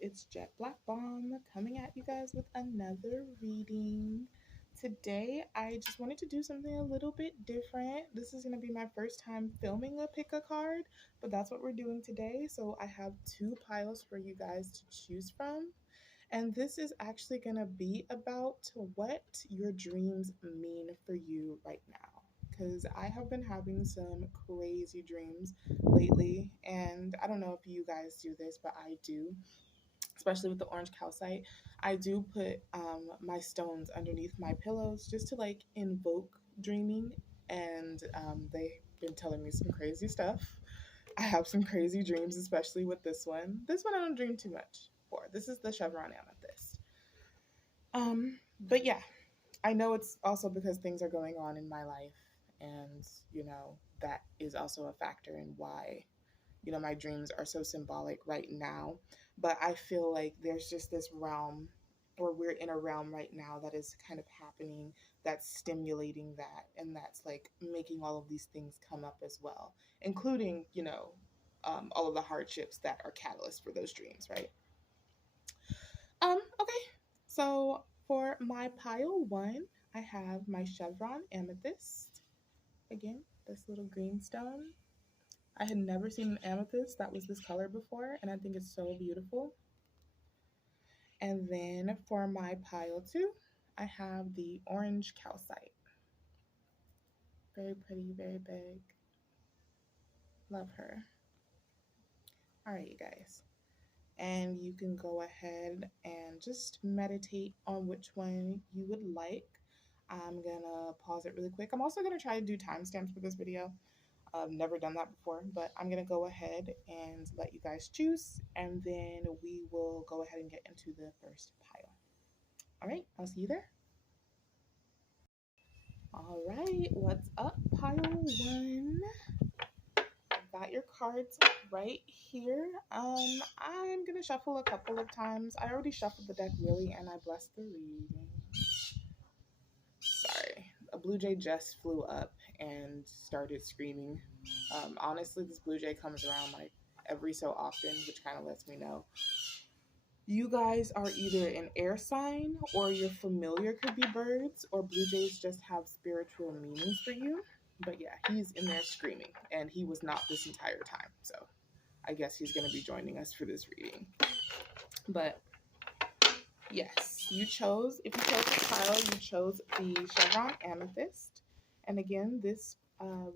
it's Jet Black Bomb coming at you guys with another reading. Today, I just wanted to do something a little bit different. This is going to be my first time filming a pick a card, but that's what we're doing today. So I have two piles for you guys to choose from. And this is actually going to be about what your dreams mean for you right now. Because I have been having some crazy dreams lately. And I don't know if you guys do this, but I do, especially with the orange calcite. I do put my stones underneath my pillows just to like invoke dreaming. And they've been telling me some crazy stuff. I have some crazy dreams, especially with this one. This one I don't dream too much for. This is the chevron amethyst. But yeah, I know it's also because things are going on in my life, and that is also a factor in why my dreams are so symbolic right now. But I feel like there's just this realm, or we're in a realm right now that is kind of happening, that's stimulating that, and that's like making all of these things come up as well, including all of the hardships that are catalysts for those dreams, right? Okay. So for my pile one, I have my chevron amethyst. Again, this little green stone. I had never seen an amethyst that was this color before, and I think it's so beautiful. And then for my pile two, I have the orange calcite. Very pretty, very big. Love her. All right, you guys. And you can go ahead and just meditate on which one you would like. I'm gonna pause it really quick. I'm also gonna try to do timestamps for this video. I've never done that before, but I'm gonna go ahead and let you guys choose, and then we will go ahead and get into the first pile. All right, I'll see you there. All right, what's up, pile one? Got your cards right here. I'm gonna shuffle a couple of times. I already shuffled the deck really, and I blessed the reading. Sorry, a blue jay just flew up and started screaming. Honestly, this blue jay comes around like every so often, which kind of lets me know you guys are either an air sign, or your familiar could be birds, or blue jays just have spiritual meanings for you. But yeah, he's in there screaming, and he was not this entire time. So I guess he's going to be joining us for this reading. But yes, if you chose the pile, you chose the chevron amethyst. And again, this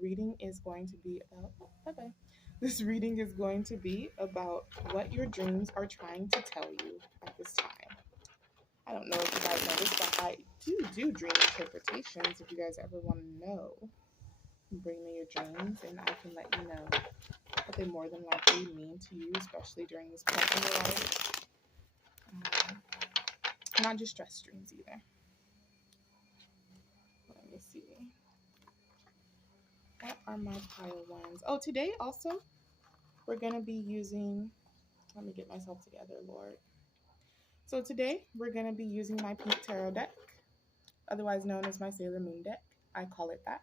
reading is going to be about, bye-bye. This reading is going to be about what your dreams are trying to tell you at this time. I don't know if you guys know this, but I do dream interpretations. If you guys ever want to know, bring me your dreams and I can let you know what they more than likely mean to you, especially during this point in your life. Not just stress dreams either. Let me see. What are my pile ones? Oh, today also we're going to be using, let me get myself together, Lord. So today we're going to be using my pink tarot deck, otherwise known as my Sailor Moon deck. I call it that.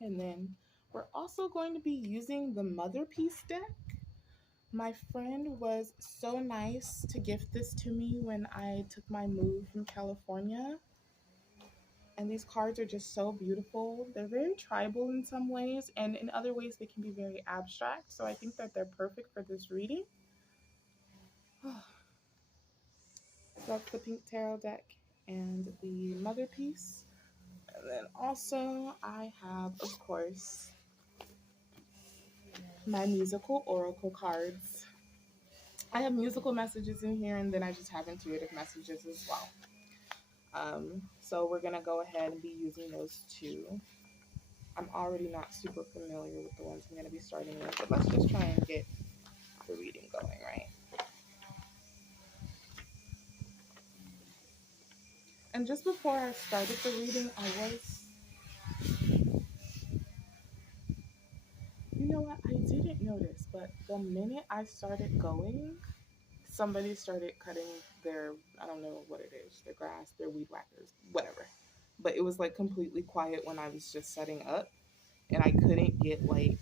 And then we're also going to be using the Mother Piece deck. My friend was so nice to gift this to me when I took my move from California. And these cards are just so beautiful. They're very tribal in some ways, and in other ways they can be very abstract. So I think that they're perfect for this reading. That's the pink tarot deck and the Mother Piece. And then also I have, of course, my musical oracle cards. I have musical messages in here, and then I just have intuitive messages as well. So we're going to go ahead and be using those two. I'm already not super familiar with the ones I'm going to be starting with, but let's just try and get the reading going, right? And just before I started the reading, you know what? I didn't notice, but the minute I started going, somebody started cutting their, I don't know what it is, their grass, their weed whackers, whatever. But it was like completely quiet when I was just setting up, and I couldn't get like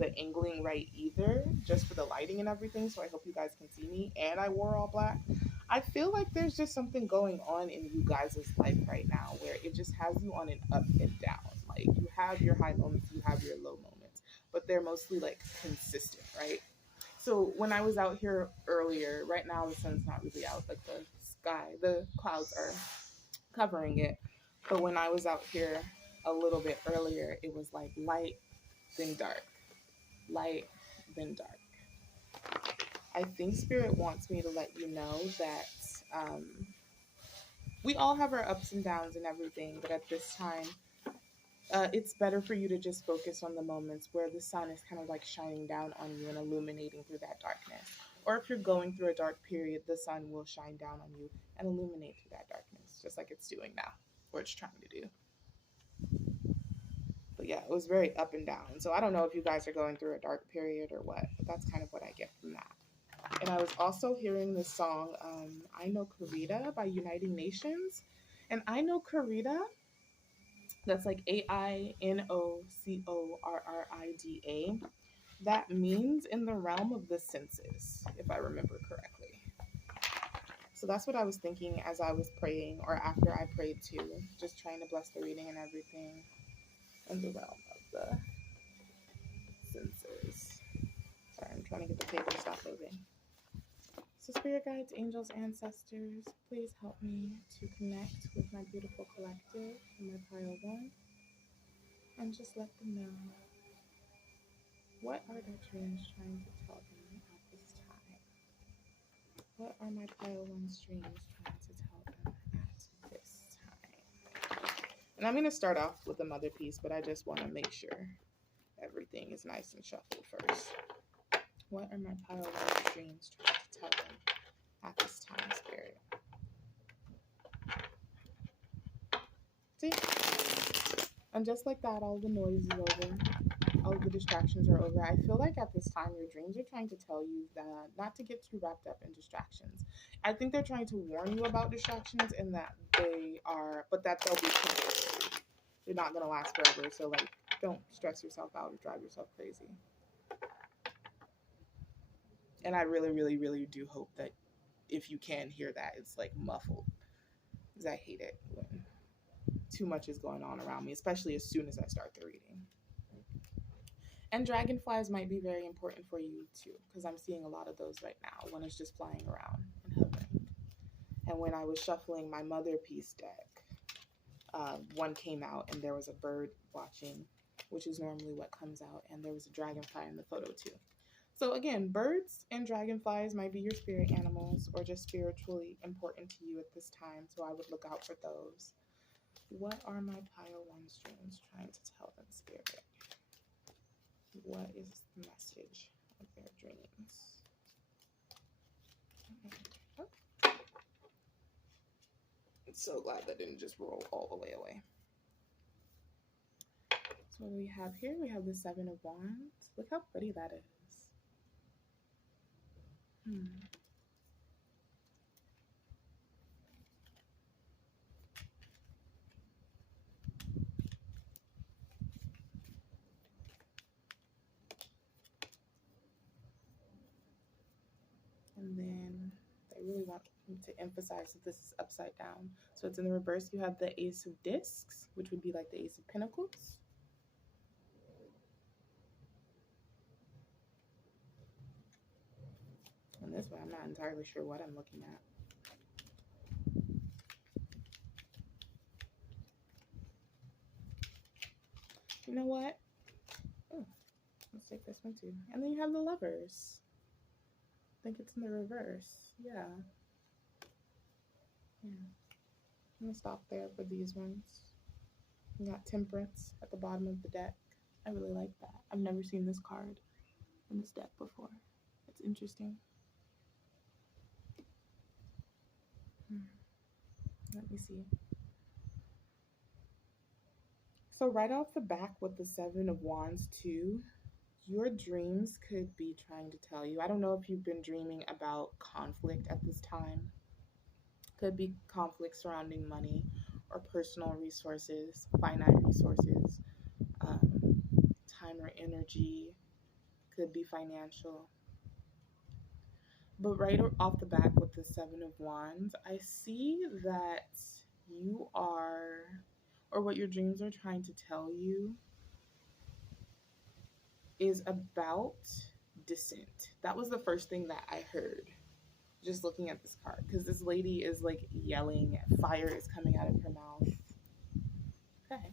the angling right either, just for the lighting and everything. So I hope you guys can see me. And I wore all black. I feel like there's just something going on in you guys' life right now where it just has you on an up and down. Like you have your high moments, you have your low moments, but they're mostly like consistent, right? So when I was out here earlier, right now the sun's not really out, like the sky, the clouds are covering it. But when I was out here a little bit earlier, it was like light, then dark, light, then dark. I think Spirit wants me to let you know that um, we all have our ups and downs and everything, but at this time, it's better for you to just focus on the moments where the sun is kind of like shining down on you and illuminating through that darkness. Or if you're going through a dark period, the sun will shine down on you and illuminate through that darkness, just like it's doing now, or it's trying to do. But yeah, it was very up and down. So I don't know if you guys are going through a dark period or what, but that's kind of what I get from that. And I was also hearing the song I Know Corrida by Uniting Nations. And I Know Corrida, that's like AINOCORRIDA. That means in the realm of the senses, if I remember correctly. So that's what I was thinking as I was praying, or after I prayed too, just trying to bless the reading and everything in the realm of the senses. Sorry, I'm trying to get the paper to stop moving. So spirit guides, angels, ancestors, please help me to connect with my beautiful collective and my pile one, and just let them know, what are their dreams trying to tell them at this time? What are my pile one's dreams trying to tell them at this time? And I'm going to start off with the mother piece, but I just want to make sure everything is nice and shuffled first. What are my pile one's dreams trying to tell them at this time, spirit? See? And just like that, all the noise is over. All the distractions are over. I feel like at this time, your dreams are trying to tell you that not to get too wrapped up in distractions. I think they're trying to warn you about distractions and that they are, but that they'll be temporary. They're not going to last forever. So, like, don't stress yourself out or drive yourself crazy. And I really, really, really do hope that if you can hear that, it's like muffled. Because I hate it when too much is going on around me, especially as soon as I start the reading. And dragonflies might be very important for you too, because I'm seeing a lot of those right now. One is just flying around and hovering. And when I was shuffling my mother piece deck, one came out and there was a bird watching, which is normally what comes out, and there was a dragonfly in the photo too. So again, birds and dragonflies might be your spirit animals or just spiritually important to you at this time, so I would look out for those. What are my pile one streams trying to tell them, spirit? What is the message of their dreams? Oh. I'm so glad that didn't just roll all the way away. So what do we have here? We have the Seven of Wands. Look how pretty that is. And then I really want to emphasize that this is upside down. So it's in the reverse. You have the Ace of Discs, which would be like the Ace of Pentacles. And this one, I'm not entirely sure what I'm looking at. You know what? Oh, let's take this one too. And then you have the Lovers. I think it's in the reverse. Yeah. I'm going to stop there for these ones. You got Temperance at the bottom of the deck. I really like that. I've never seen this card in this deck before. It's interesting. Let me see. So right off the back with the Seven of Wands too, your dreams could be trying to tell you. I don't know if you've been dreaming about conflict at this time. Could be conflict surrounding money or personal resources, finite resources, time or energy. could be financial. But right off the back with the Seven of Wands, I see that you are, or what your dreams are trying to tell you, is about dissent. That was the first thing that I heard just looking at this card, because this lady is like yelling, fire is coming out of her mouth. Okay.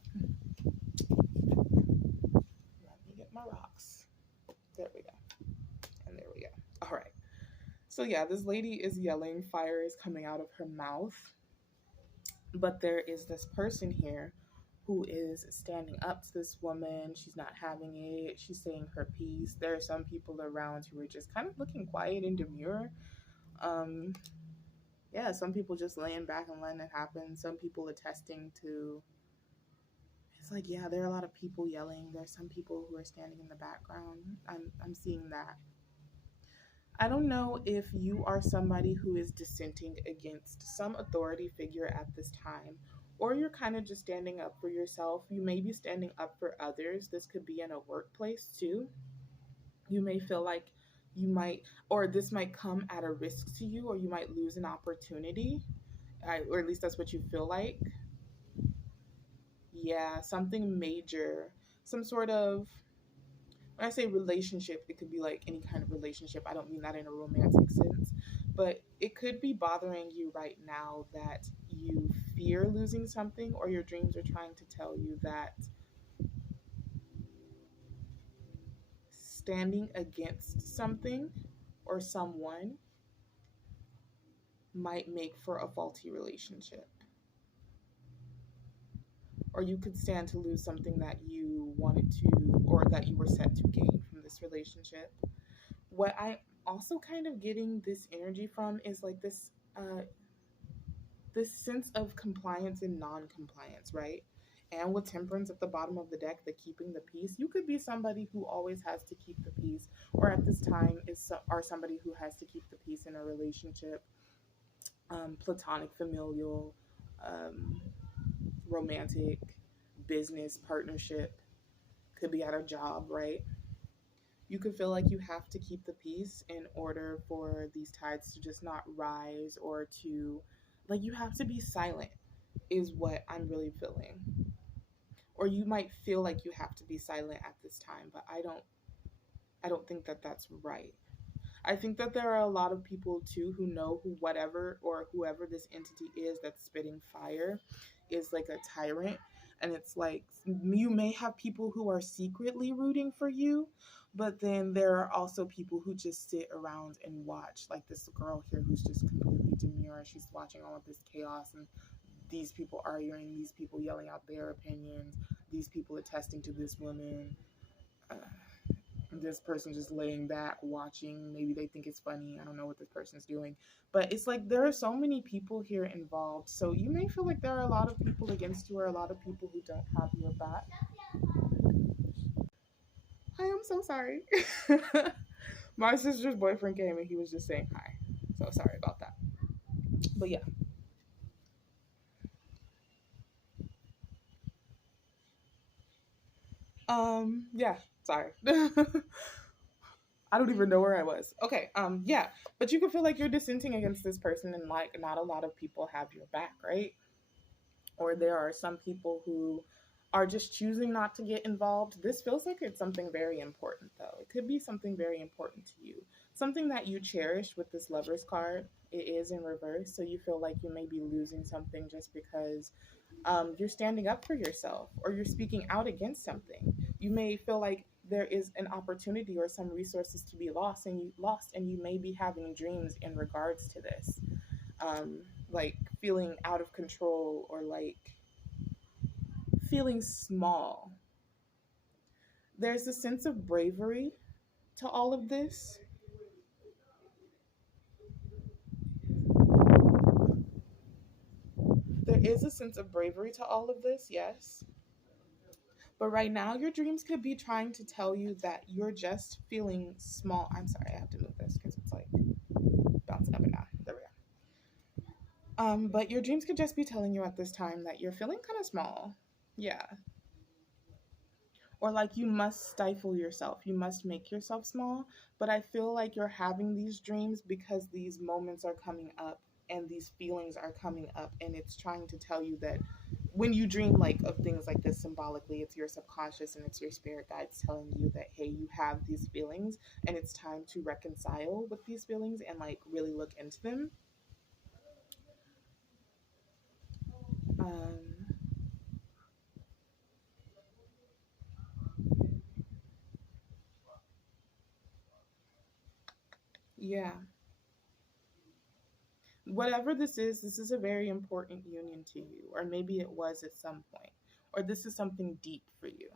Let me get my rocks. There we go. And there we go. All right. So yeah, this lady is yelling, fire is coming out of her mouth. But there is this person here who is standing up to this woman. She's not having it. She's saying her piece. There are some people around who are just kind of looking quiet and demure. Yeah, some people just laying back and letting it happen. Some people attesting to, it's like, yeah, there are a lot of people yelling. There are some people who are standing in the background. I'm seeing that. I don't know if you are somebody who is dissenting against some authority figure at this time, or you're kind of just standing up for yourself. You may be standing up for others. This could be in a workplace too. You may feel like you might, or this might come at a risk to you, or you might lose an opportunity, or at least that's what you feel like. Yeah, something major, some sort of, when I say relationship, it could be like any kind of relationship. I don't mean that in a romantic sense, but it could be bothering you right now that you fear losing something, or your dreams are trying to tell you that standing against something or someone might make for a faulty relationship. Or you could stand to lose something that you wanted to, or that you were set to gain from this relationship. What I'm also kind of getting this energy from is like this sense of compliance and non-compliance, right? And with temperance at the bottom of the deck, the keeping the peace, you could be somebody who always has to keep the peace, or at this time are somebody who has to keep the peace in a relationship, platonic, familial, um, romantic, business, partnership, could be at a job, right? You could feel like you have to keep the peace in order for these tides to just not rise, or to, like, you have to be silent, is what I'm really feeling. Or you might feel like you have to be silent at this time, but I don't think that that's right. I think that there are a lot of people too who know whoever this entity is that's spitting fire is like a tyrant. And it's like, you may have people who are secretly rooting for you, but then there are also people who just sit around and watch, like this girl here who's just completely demure. She's watching all of this chaos, and these people arguing, these people yelling out their opinions, these people attesting to this woman. Uh, this person just laying back watching. Maybe they think it's funny. I don't know what this person's doing, but it's like there are so many people here involved, so you may feel like there are a lot of people against you, or a lot of people who don't have your back. I am so sorry. My sister's boyfriend came and he was just saying hi, so sorry about that. But yeah, yeah, sorry. I don't even know where I was. Okay, yeah, but you can feel like you're dissenting against this person, and like not a lot of people have your back, right? Or there are some people who are just choosing not to get involved. This feels like it's something very important, though. It could be something very important to you, something that you cherish with this Lover's card. It is in reverse, so you feel like you may be losing something just because you're standing up for yourself, or you're speaking out against something. You may feel like there is an opportunity or some resources to be lost, and you may be having dreams in regards to this, like feeling out of control, or like feeling small. There's a sense of bravery to all of this. There is a sense of bravery to all of this, yes. But right now, your dreams could be trying to tell you that you're just feeling small. I'm sorry, I have to move this because it's like bouncing up and down. There we go. But your dreams could just be telling you at this time that you're feeling kind of small. Yeah. or like you must stifle yourself, you must make yourself small. But I feel like you're having these dreams because these moments are coming up and these feelings are coming up, and it's trying to tell you that when you dream like of things like this symbolically, it's your subconscious and it's your spirit guides telling you that hey, you have these feelings and it's time to reconcile with these feelings and like really look into them. um yeah, whatever this is a very important union to you, or maybe it was at some point, or this is something deep for you.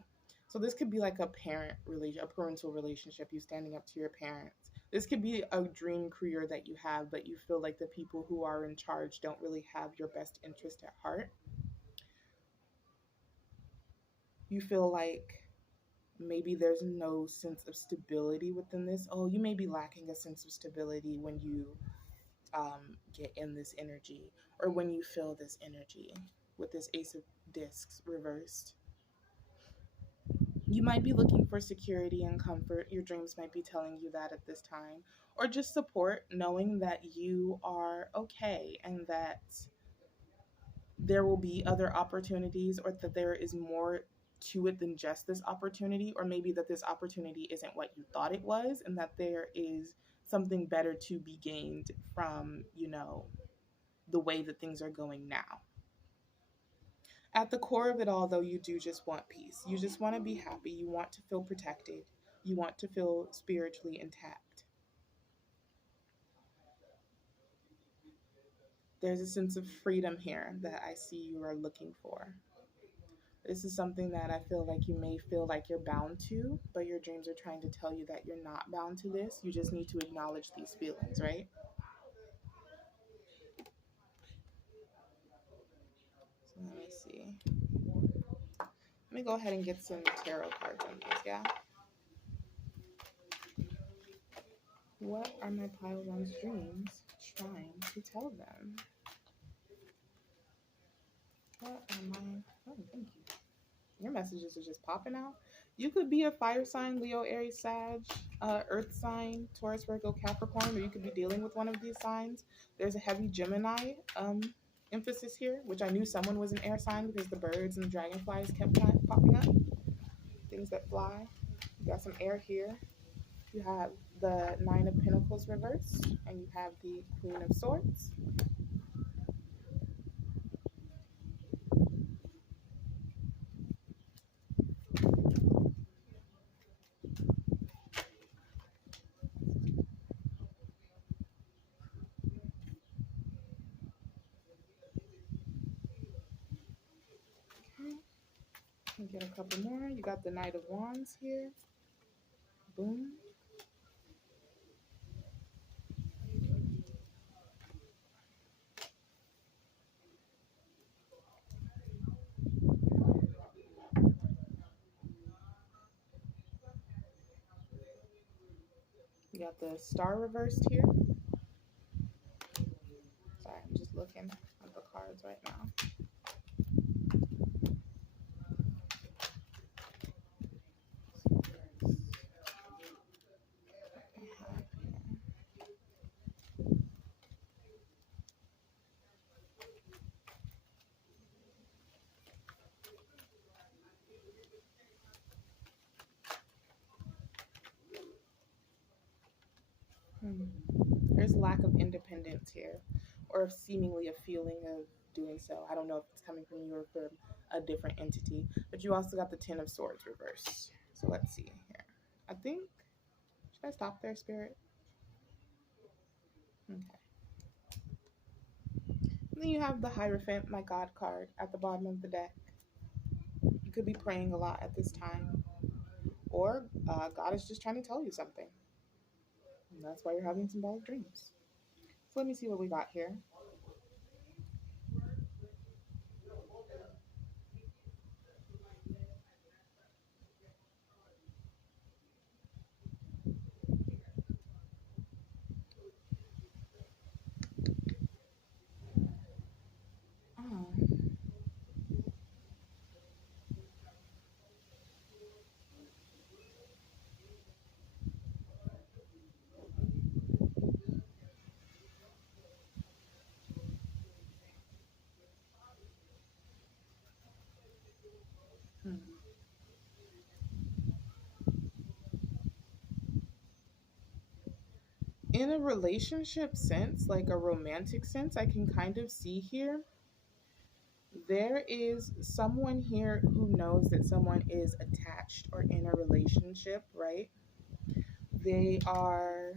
So this could be like a a parental relationship, you standing up to your parents. This could be a dream career that you have, but you feel like the people who are in charge don't really have your best interest at heart. You feel like maybe there's no sense of stability within this. Oh, you may be lacking a sense of stability when you get in this energy, or when you feel this energy with this Ace of Discs reversed. You might be looking for security and comfort. Your dreams might be telling you that at this time, or just support, knowing that you are okay and that there will be other opportunities, or that there is more to it than just this opportunity, or maybe that this opportunity isn't what you thought it was, and that there is something better to be gained from, the way that things are going now. At the core of it all, though, you do just want peace. You just want to be happy. You want to feel protected. You want to feel spiritually intact. There's a sense of freedom here that I see you are looking for. This is something that I feel like you may feel like you're bound to, but your dreams are trying to tell you that you're not bound to this. You just need to acknowledge these feelings, right? So let me see. Let me go ahead and get some tarot cards on these, yeah? What are my pile one's dreams trying to tell them? What am I? Oh, thank you. Your messages are just popping out. You could be a fire sign, Leo, Aries, Sag, Earth sign, Taurus, Virgo, Capricorn, or you could be dealing with one of these signs. There's a heavy Gemini emphasis here, which I knew someone was an air sign because the birds and the dragonflies kept popping up. Things that fly. You got some air here. You have the Nine of Pentacles reversed, and you have the Queen of Swords. Okay. And get a couple more. You got the Knight of Wands here. Boom. You got the Star reversed here. Sorry, I'm just looking at the cards right now. There's lack of independence here, or seemingly a feeling of doing so. I don't know if it's coming from you or from a different entity, but you also got the Ten of Swords reversed. So let's see here. I think, should I stop there, Spirit? Okay. And then you have the Hierophant, my God card, at the bottom of the deck. You could be praying a lot at this time, or God is just trying to tell you something. And that's why you're having symbolic dreams. So let me see what we got here. Oh, In a relationship sense, like a romantic sense, I can kind of see here there is someone here who knows that someone is attached or in a relationship, right? They are,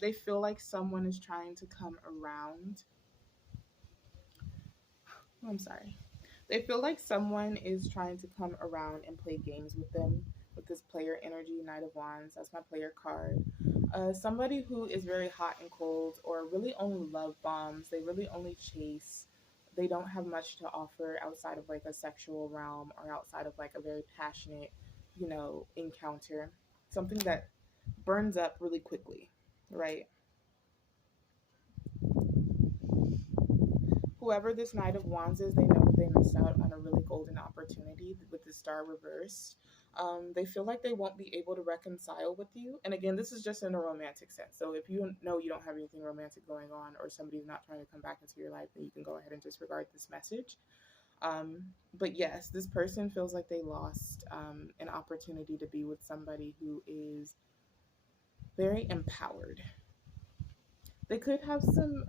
they feel like someone is trying to come around. Oh, I'm sorry. They feel like someone is trying to come around and play games with them with this player energy, Knight of Wands. That's my player card. Somebody who is very hot and cold or really only love bombs. They really only chase. They don't have much to offer outside of like a sexual realm or outside of like a very passionate, encounter. Something that burns up really quickly, right? Whoever this Knight of Wands is, they know that they missed out on a really golden opportunity with the star reversed. They feel like they won't be able to reconcile with you. And again, this is just in a romantic sense. So if you know you don't have anything romantic going on or somebody's not trying to come back into your life, then you can go ahead and disregard this message. But yes, this person feels like they lost an opportunity to be with somebody who is very empowered. They could have some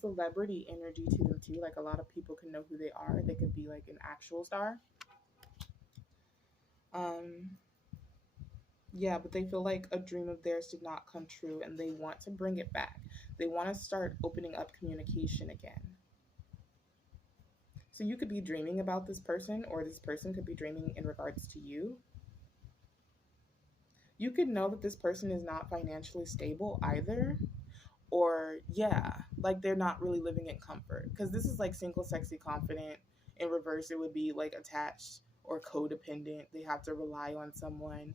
celebrity energy to them too. Like a lot of people can know who they are. They could be like an actual star. Um, yeah, but they feel like a dream of theirs did not come true and they want to bring it back. They want to start opening up communication again. So you could be dreaming about this person, or this person could be dreaming in regards to you. You could know that this person is not financially stable either, or yeah, like they're not really living in comfort, because this is like single, sexy, confident. In reverse, it would be like attached or codependent. They have to rely on someone,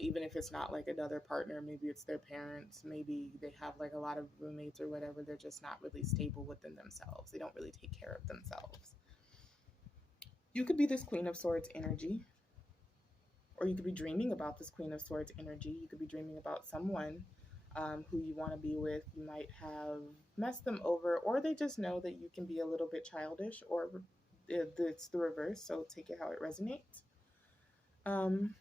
even if it's not like another partner. Maybe it's their parents, maybe they have like a lot of roommates or whatever. They're just not really stable within themselves. They don't really take care of themselves. You could be this Queen of Swords energy, or you could be dreaming about this Queen of Swords energy. You could be dreaming about someone who you want to be with. You might have messed them over, or they just know that you can be a little bit childish, or it's the reverse. So take it how it resonates. Um,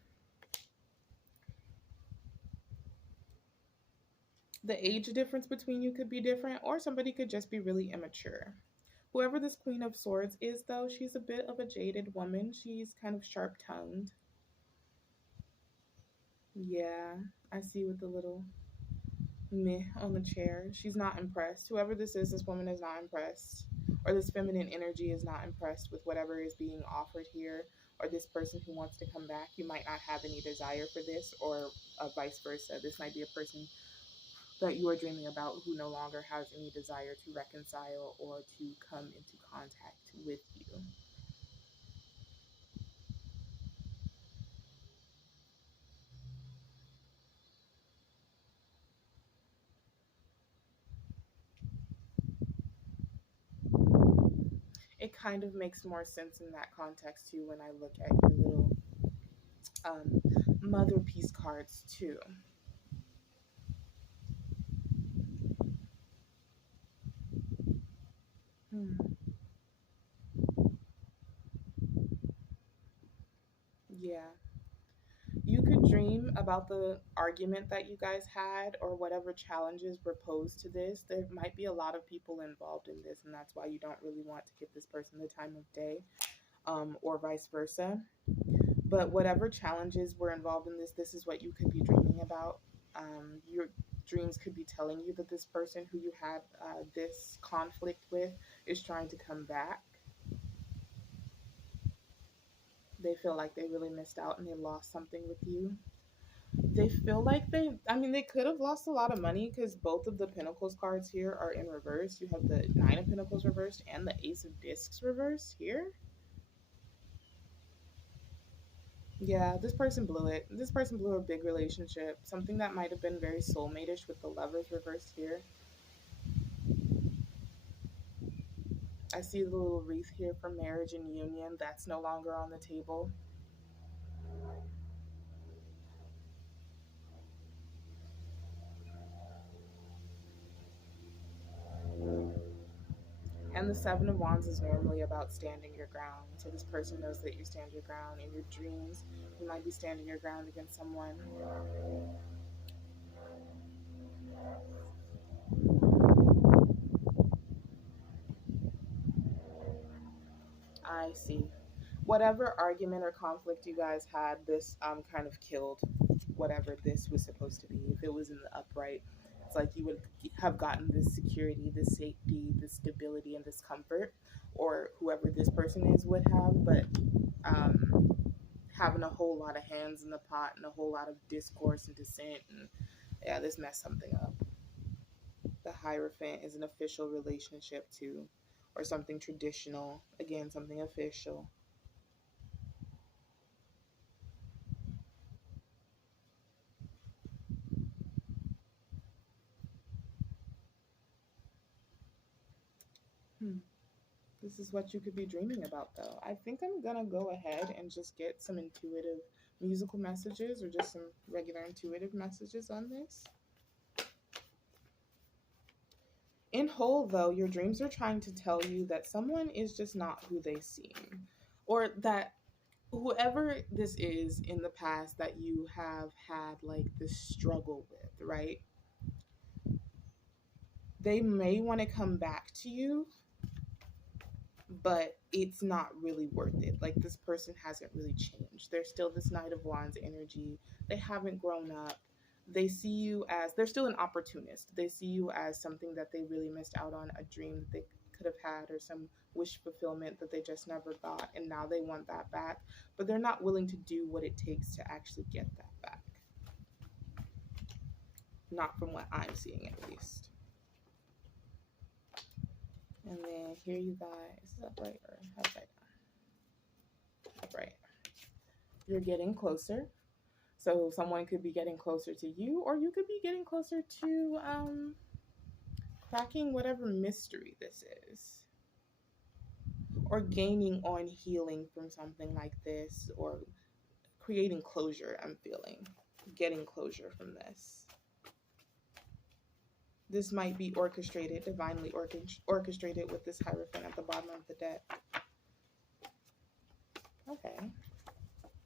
the age difference between you could be different, or somebody could just be really immature. Whoever this Queen of Swords is, though, she's a bit of a jaded woman. She's kind of sharp tongued. Yeah, I see with the little meh on the chair. She's not impressed. Whoever this woman is not impressed. Or this feminine energy is not impressed with whatever is being offered here. Or this person who wants to come back. You might not have any desire for this, or vice versa. This might be a person that you are dreaming about who no longer has any desire to reconcile or to come into contact with you. It kind of makes more sense in that context too when I look at your little um, mother piece cards too. Hmm. Yeah. You could dream about the argument that you guys had or whatever challenges were posed to this. There might be a lot of people involved in this, and that's why you don't really want to give this person the time of day, or vice versa. But whatever challenges were involved in this, this is what you could be dreaming about. Your dreams could be telling you that this person who you had this conflict with is trying to come back. They feel like they really missed out and they lost something with you. They feel like they could have lost a lot of money because both of the Pentacles cards here are in reverse. You have the Nine of Pentacles reversed and the Ace of Discs reversed here. Yeah, this person blew it. This person blew a big relationship. Something that might have been very soulmate-ish with the Lovers reversed here. I see the little wreath here for marriage and union. That's no longer on the table. And the Seven of Wands is normally about standing your ground. So this person knows that you stand your ground. In your dreams, you might be standing your ground against someone. see. Whatever argument or conflict you guys had, this kind of killed whatever this was supposed to be. If it was in the upright, it's like you would have gotten this security, this safety, this stability, and this comfort, or whoever this person is would have. But um, having a whole lot of hands in the pot and a whole lot of discourse and dissent, and yeah, this messed something up. The Hierophant is an official relationship too, or something traditional. Again, something official. Hmm. This is what you could be dreaming about, though. I think I'm gonna go ahead and just get some intuitive musical messages or just some regular intuitive messages on this. In whole, though, your dreams are trying to tell you that someone is just not who they seem, or that whoever this is in the past that you have had like this struggle with, right? They may want to come back to you, but it's not really worth it. Like, this person hasn't really changed. They're still this Knight of Wands energy. They haven't grown up. They see you as, they're still an opportunist. They see you as something that they really missed out on, a dream that they could have had, or some wish fulfillment that they just never got, and now they want that back, but they're not willing to do what it takes to actually get that back. Not from what I'm seeing, at least. And then here you guys, is that upright or upside down? Upright. You're getting closer. So someone could be getting closer to you, or you could be getting closer to cracking whatever mystery this is, or gaining on healing from something like this, or creating closure. I'm feeling getting closure from this. This might be orchestrated, divinely orchestrated, with this Hierophant at the bottom of the deck. Okay.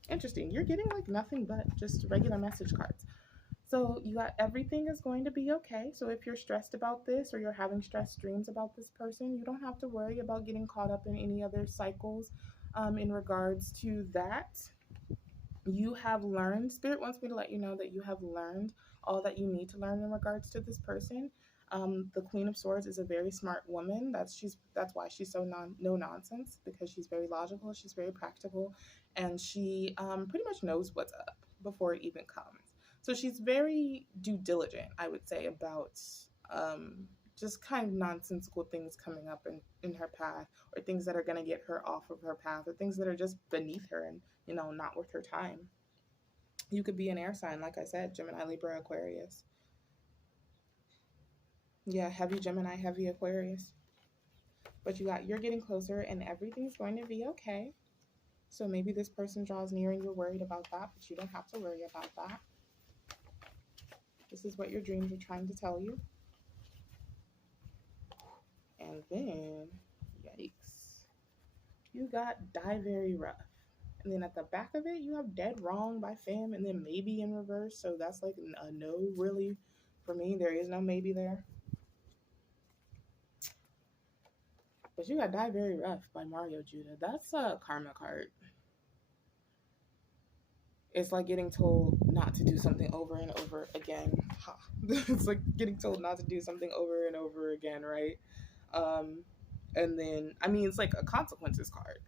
Interesting. You're getting like nothing but just regular message cards. So you got everything is going to be okay. So if you're stressed about this, or you're having stress dreams about this person, you don't have to worry about getting caught up in any other cycles in regards to that. You have learned, Spirit wants me to let you know that you have learned all that you need to learn in regards to this person. The Queen of Swords is a very smart woman. That's why she's so no nonsense, because she's very logical, she's very practical, and she pretty much knows what's up before it even comes. So she's very due diligent, I would say, about just kind of nonsensical things coming up in her path, or things that are going to get her off of her path, or things that are just beneath her and, not worth her time. You could be an air sign, like I said, Gemini, Libra, Aquarius. Yeah, heavy Gemini, heavy Aquarius. But you're getting closer, and everything's going to be okay. So maybe this person draws near and you're worried about that, but you don't have to worry about that. This is what your dreams are trying to tell you. And then, yikes, you got Die Very Rough. And then at the back of it, you have Dead Wrong by Fam, and then Maybe in reverse. So that's like a no, really. For me, there is no maybe there. But you got Die Very Rough by Mario Judah. That's a karma card. It's like getting told not to do something over and over again. Ha. It's like getting told not to do something over and over again, right? And then, I mean, it's like a consequences card.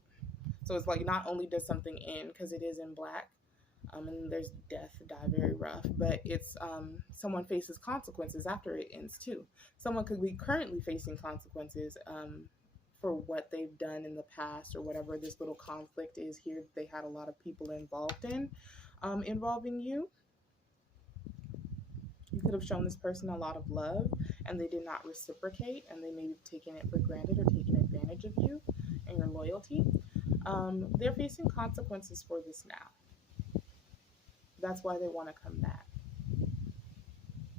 So it's like, not only does something end because it is in black, and there's death, Die Very Rough, but it's someone faces consequences after it ends too. Someone could be currently facing consequences for what they've done in the past, or whatever this little conflict is here they had a lot of people involved in, involving you. You could have shown this person a lot of love, and they did not reciprocate, and they may have taken it for granted or taken advantage of you and your loyalty. They're facing consequences for this now. That's why they want to come back.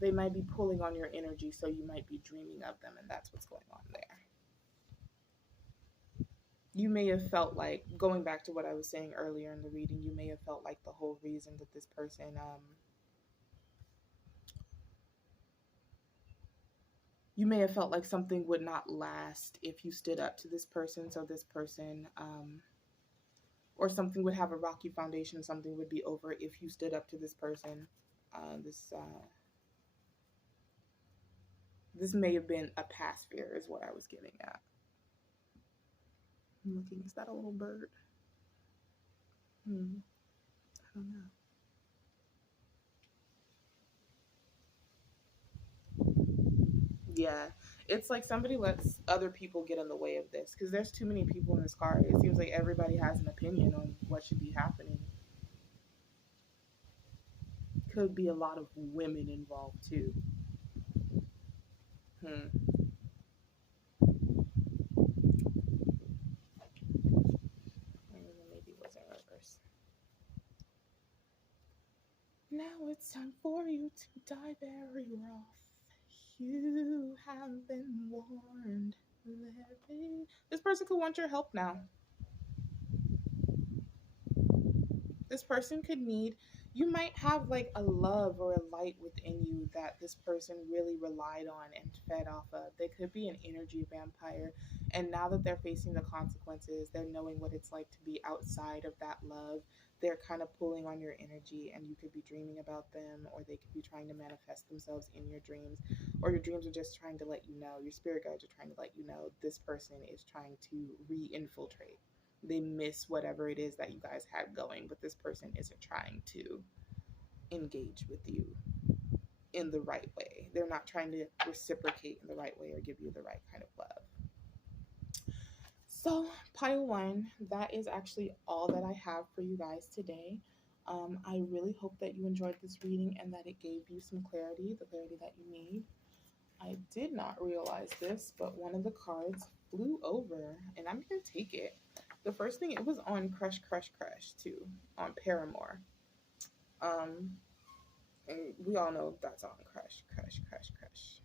They might be pulling on your energy, so you might be dreaming of them, and that's what's going on there. You may have felt like, going back to what I was saying earlier in the reading, you may have felt like the whole reason that this person you may have felt like something would not last if you stood up to this person. So this person or something would have a rocky foundation, something would be over if you stood up to this person. This may have been a past fear, is what I was getting at. I'm looking, is that a little bird? I don't know. Yeah, it's like somebody lets other people get in the way of this because there's too many people in this card. It seems like everybody has an opinion on what should be happening. Could be a lot of women involved too. Maybe it was in reverse. Now it's time for you to die very rough. You have been warned. This person could want your help now. This person could need, you might have like a love or a light within you that this person really relied on and fed off of. They could be an energy vampire, and now that they're facing the consequences, they're knowing what it's like to be outside of that love. They're kind of pulling on your energy, and you could be dreaming about them, or they could be trying to manifest themselves in your dreams, or your dreams are just trying to let you know, your spirit guides are trying to let you know this person is trying to re-infiltrate. They miss whatever it is that you guys had going, but this person isn't trying to engage with you in the right way. They're not trying to reciprocate in the right way or give you the right kind of love. So, pile one, that is actually all that I have for you guys today. I really hope that you enjoyed this reading and that it gave you some clarity, the clarity that you need. I did not realize this, but one of the cards flew over, and I'm going to take it. The first thing, it was on Crush Crush Crush too, on Paramore. And we all know that song, Crush Crush Crush Crush.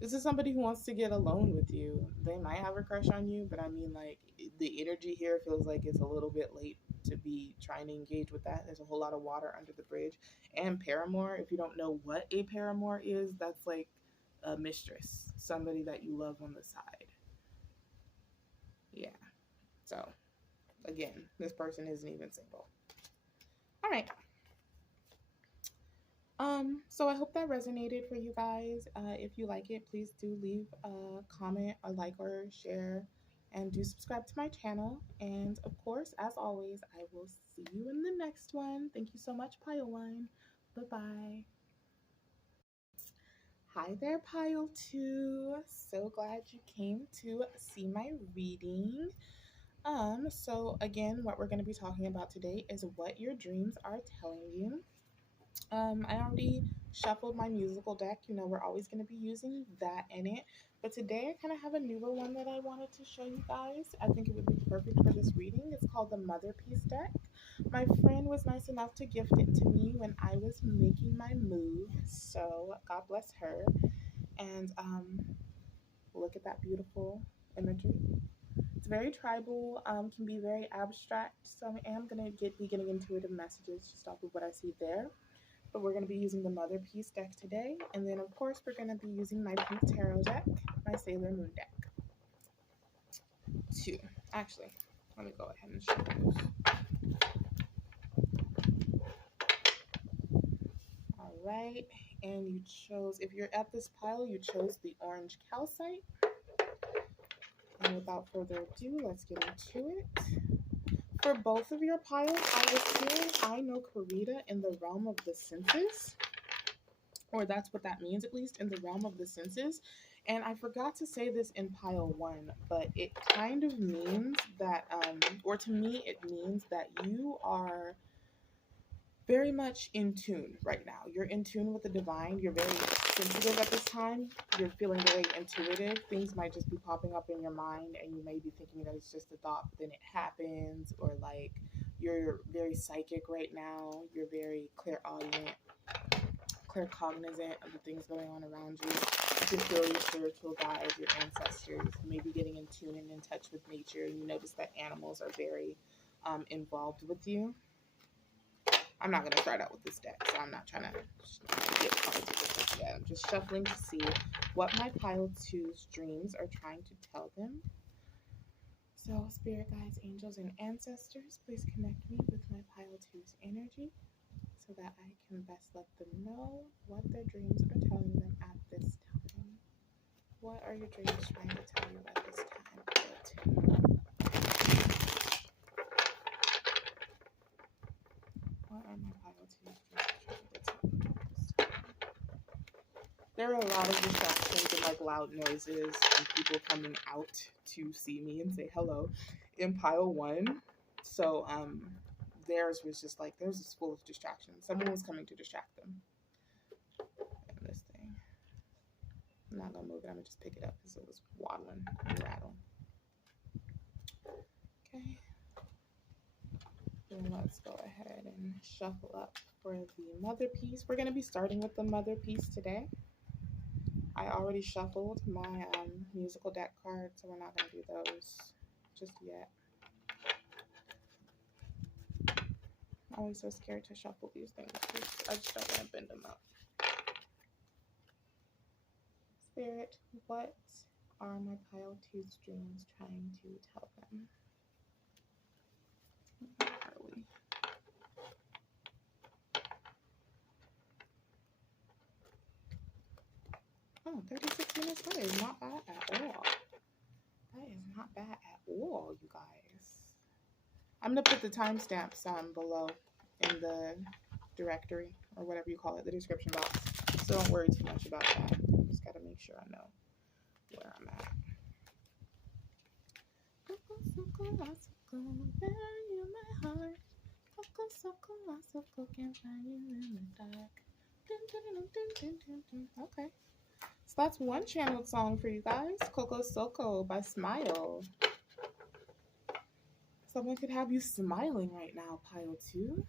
This is somebody who wants to get alone with you. They might have a crush on you, but I mean, like, the energy here feels like it's a little bit late to be trying to engage with that. There's a whole lot of water under the bridge. And Paramore, if you don't know what a Paramore is, that's like a mistress, somebody that you love on the side. Yeah. So, again, this person isn't even single. All right. So I hope that resonated for you guys. If you like it, please do leave a comment, a like, or share, and do subscribe to my channel. And of course, as always, I will see you in the next one. Thank you so much, Pile One. Bye-bye. Hi there, Pile Two. So glad you came to see my reading. So again, what we're going to be talking about today is what your dreams are telling you. I already shuffled my musical deck. You know, we're always going to be using that in it. But today I kind of have a newer one that I wanted to show you guys. I think it would be perfect for this reading. It's called the Mother Piece deck. My friend was nice enough to gift it to me when I was making my move. So God bless her. And look at that beautiful imagery. It's very tribal, can be very abstract. So I am going to be getting intuitive messages just off of what I see there. But we're going to be using the Mother Piece deck today. And then, of course, we're going to be using my Pink Tarot deck, my Sailor Moon deck. Two. Actually, let me go ahead and show those. All right. And you chose, if you're at this pile, you chose the orange calcite. And without further ado, let's get into it. For both of your piles, I was hearing I know Corrida in the realm of the senses. Or that's what that means, at least in the realm of the senses. And I forgot to say this in pile one, but it kind of means that, or to me, it means that you are very much in tune right now. You're in tune with the divine. You're very sensitive at this time. You're feeling very intuitive. Things might just be popping up in your mind, and you may be thinking that it's just a thought, but then it happens, or like you're very psychic right now. You're very clairaudient, claircognizant of the things going on around you. You can feel your spiritual guides, your ancestors, maybe getting in tune and in touch with nature. You notice that animals are very involved with you. I'm not going to start out with this deck, so I'm not trying to get cards with this yet. I'm just shuffling to see what my pile two's dreams are trying to tell them. So, spirit guides, angels, and ancestors, please connect me with my pile two's energy so that I can best let them know what their dreams are telling them at this time. What are your dreams trying to tell you at this time, pile two? What are my pile two's dreams trying to tell me at this time? There are a lot of distractions and like loud noises and people coming out to see me and say hello in pile one. So theirs was just like theirs is full of distractions. Someone was coming to distract them. And this thing. I'm not gonna move it, I'm gonna just pick it up because it was waddling and rattling. Okay. Then let's go ahead and shuffle up for the mother piece. We're gonna be starting with the mother piece today. I already shuffled my musical deck cards, so we're not going to do those just yet. I'm always so scared to shuffle these things because I just don't want to bend them up. Spirit, what are my pile two's dreams trying to tell them? Where are we? Oh, 36 minutes. That is not bad at all. That is not bad at all, you guys. I'm going to put the timestamps below in the directory or whatever you call it, the description box. So don't worry too much about that. Just got to make sure I know where I'm at. Koko, Soko, Soko, where are you, my heart? Koko, Soko, Soko, can't find you in the dark. Okay. So that's one channeled song for you guys. Koko Soko by Smile. Someone could have you smiling right now, pile two.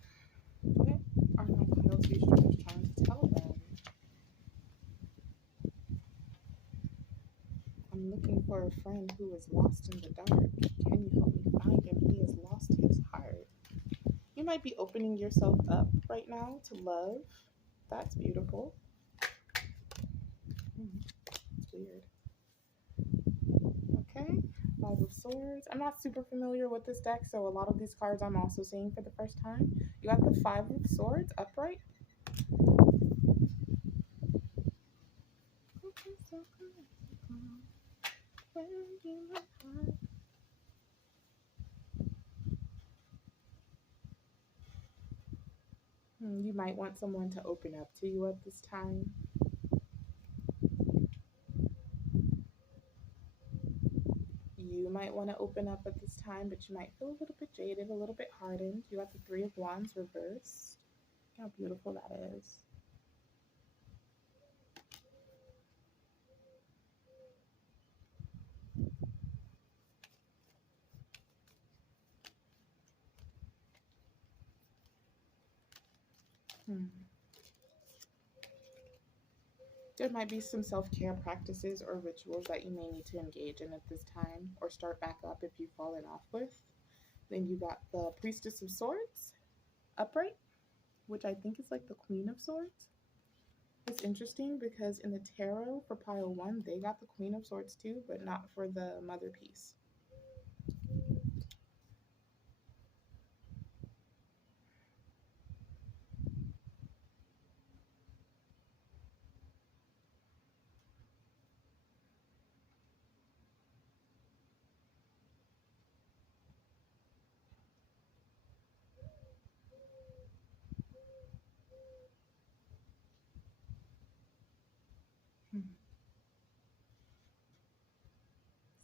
What are my pile two dreams trying to tell them? I'm looking for a friend who is lost in the dark. Can you help me find him? He has lost his heart. You might be opening yourself up right now to love. That's beautiful. It's weird. Okay, Five of Swords. I'm not super familiar with this deck, so a lot of these cards I'm also seeing for the first time. You got the Five of Swords upright. You might want someone to open up to you at this time. You might want to open up at this time, but you might feel a little bit jaded, a little bit hardened. You got the Three of Wands reversed. Look how beautiful that is. There might be some self-care practices or rituals that you may need to engage in at this time or start back up if you've fallen off with. Then you got the Priestess of Swords upright, which I think is like the Queen of Swords. It's interesting because in the tarot for pile one, they got the Queen of Swords too, but not for the mother piece.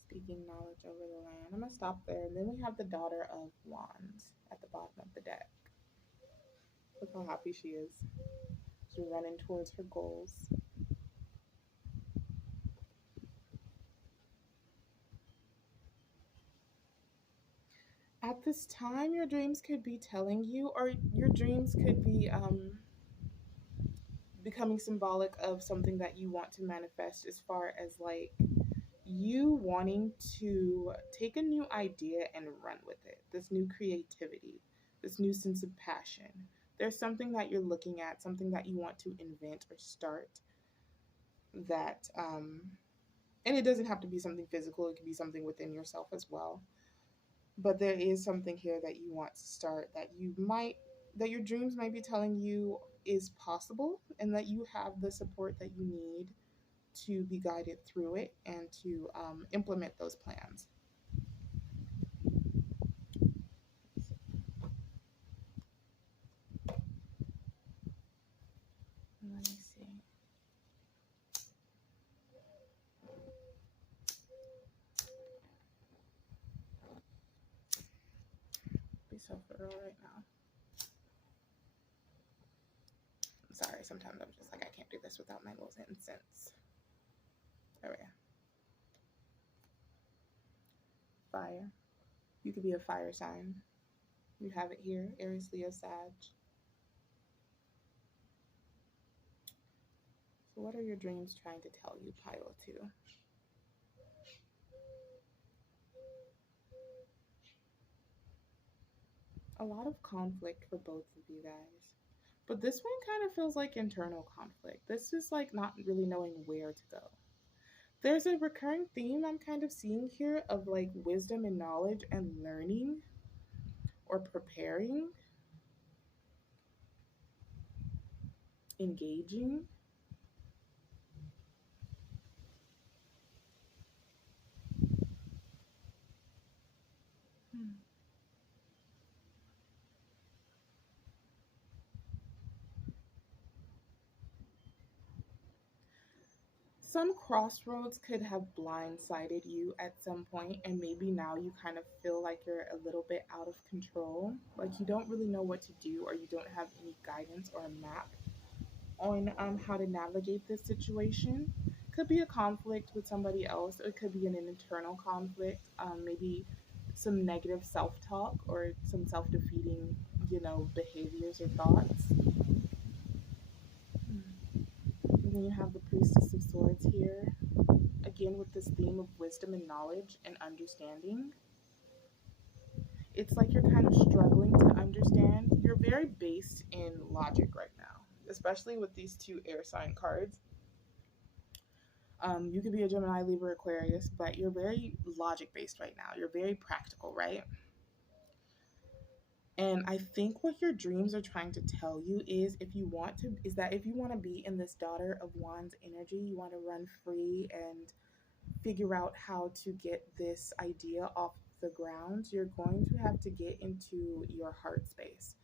Speaking knowledge over the land. I'm going to stop there. And then we have the Daughter of Wands at the bottom of the deck. Look how happy she is. She's running towards her goals. At this time, your dreams could be telling you, or your dreams could be becoming symbolic of something that you want to manifest, as far as like you wanting to take a new idea and run with it, this new creativity, this new sense of passion. There's something that you're looking at, something that you want to invent or start that and it doesn't have to be something physical, it could be something within yourself as well. But there is something here that you want to start that your dreams might be telling you is possible, and that you have the support that you need to be guided through it and to implement those plans. Let me see. Be so thorough right now. I'm sorry, sometimes I'm just like, I can't do this without my little incense. There we go. Fire. You could be a fire sign. You have it here, Aries, Leo, Sag. So what are your dreams trying to tell you, pile 2? A lot of conflict for both of you guys. But this one kind of feels like internal conflict. This is like not really knowing where to go. There's a recurring theme I'm kind of seeing here of like wisdom and knowledge and learning or preparing, engaging. Hmm. Some crossroads could have blindsided you at some point, and maybe now you kind of feel like you're a little bit out of control. Like you don't really know what to do, or you don't have any guidance or a map on how to navigate this situation. Could be a conflict with somebody else, or it could be an internal conflict, maybe some negative self talk or some self defeating, behaviors or thoughts. And then you have the Priestess of Swords here, again with this theme of wisdom and knowledge and understanding. It's like you're kind of struggling to understand. You're very based in logic right now, especially with these 2 air sign cards. You could be a Gemini, Libra, Aquarius, but you're very logic based right now. You're very practical, right? And I think what your dreams are trying to tell you is that if you want to be in this Daughter of Wands energy, you want to run free and figure out how to get this idea off the ground, you're going to have to get into your heart space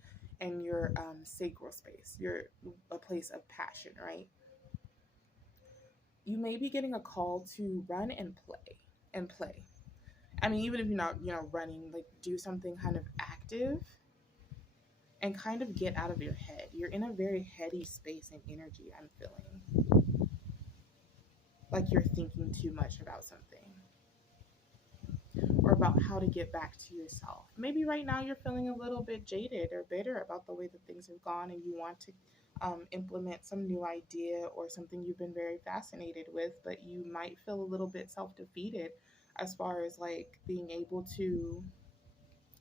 and your sacral space, a place of passion, right? You may be getting a call to run and play. I mean, even if you're not, running, like do something kind of active and kind of get out of your head. You're in a very heady space and energy, I'm feeling. Like you're thinking too much about something or about how to get back to yourself. Maybe right now you're feeling a little bit jaded or bitter about the way that things have gone, and you want to implement some new idea or something you've been very fascinated with, but you might feel a little bit self defeated as far as like being able to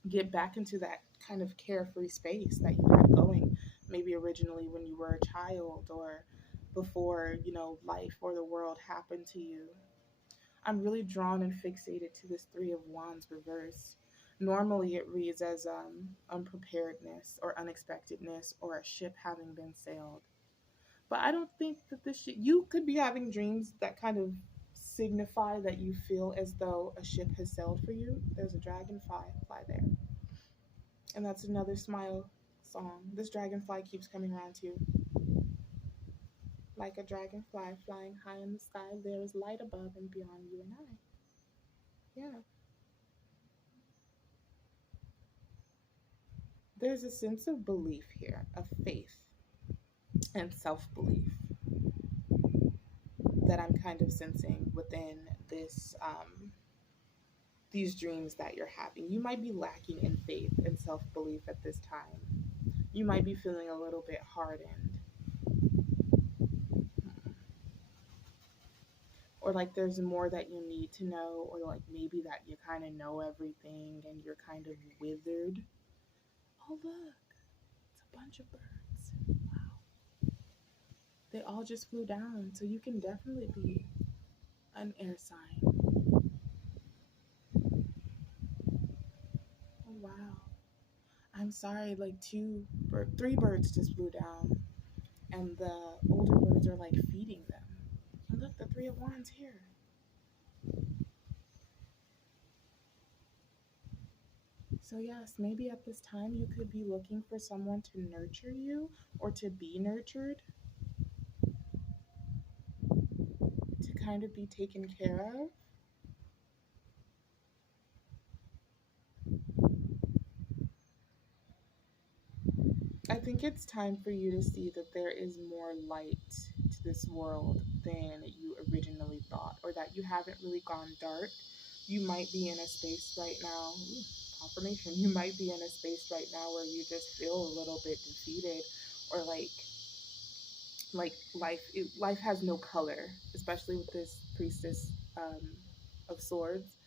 get back into that kind of carefree space that you had going, maybe originally when you were a child or before, life or the world happened to you. I'm really drawn and fixated to this 3 of Wands reverse. Normally it reads as unpreparedness or unexpectedness or a ship having been sailed. But I don't think that you could be having dreams that kind of signify that you feel as though a ship has sailed for you. There's a dragonfly fly there. And that's another Smile song. This dragonfly keeps coming around to you. Like a dragonfly flying high in the sky, there is light above and beyond you and I. Yeah. There's a sense of belief here, of faith and self belief that I'm kind of sensing within these dreams that you're having. You might be lacking in faith and self belief at this time. You might be feeling a little bit hardened. Or like there's more that you need to know, or like maybe that you kind of know everything and you're kind of withered. Oh, look, it's a bunch of birds. Wow. They all just flew down, so you can definitely be an air sign. wow. I'm sorry, like three birds just flew down, and the older birds are like feeding them. And look, the Three of Wands here. So yes, maybe at this time you could be looking for someone to nurture you or to be nurtured, to kind of be taken care of. I think it's time for you to see that there is more light to this world than you originally thought, or that you haven't really gone dark. You might be in a space right now, confirmation, you might be in a space right now where you just feel a little bit defeated, or like life has no color, especially with this priestess of swords,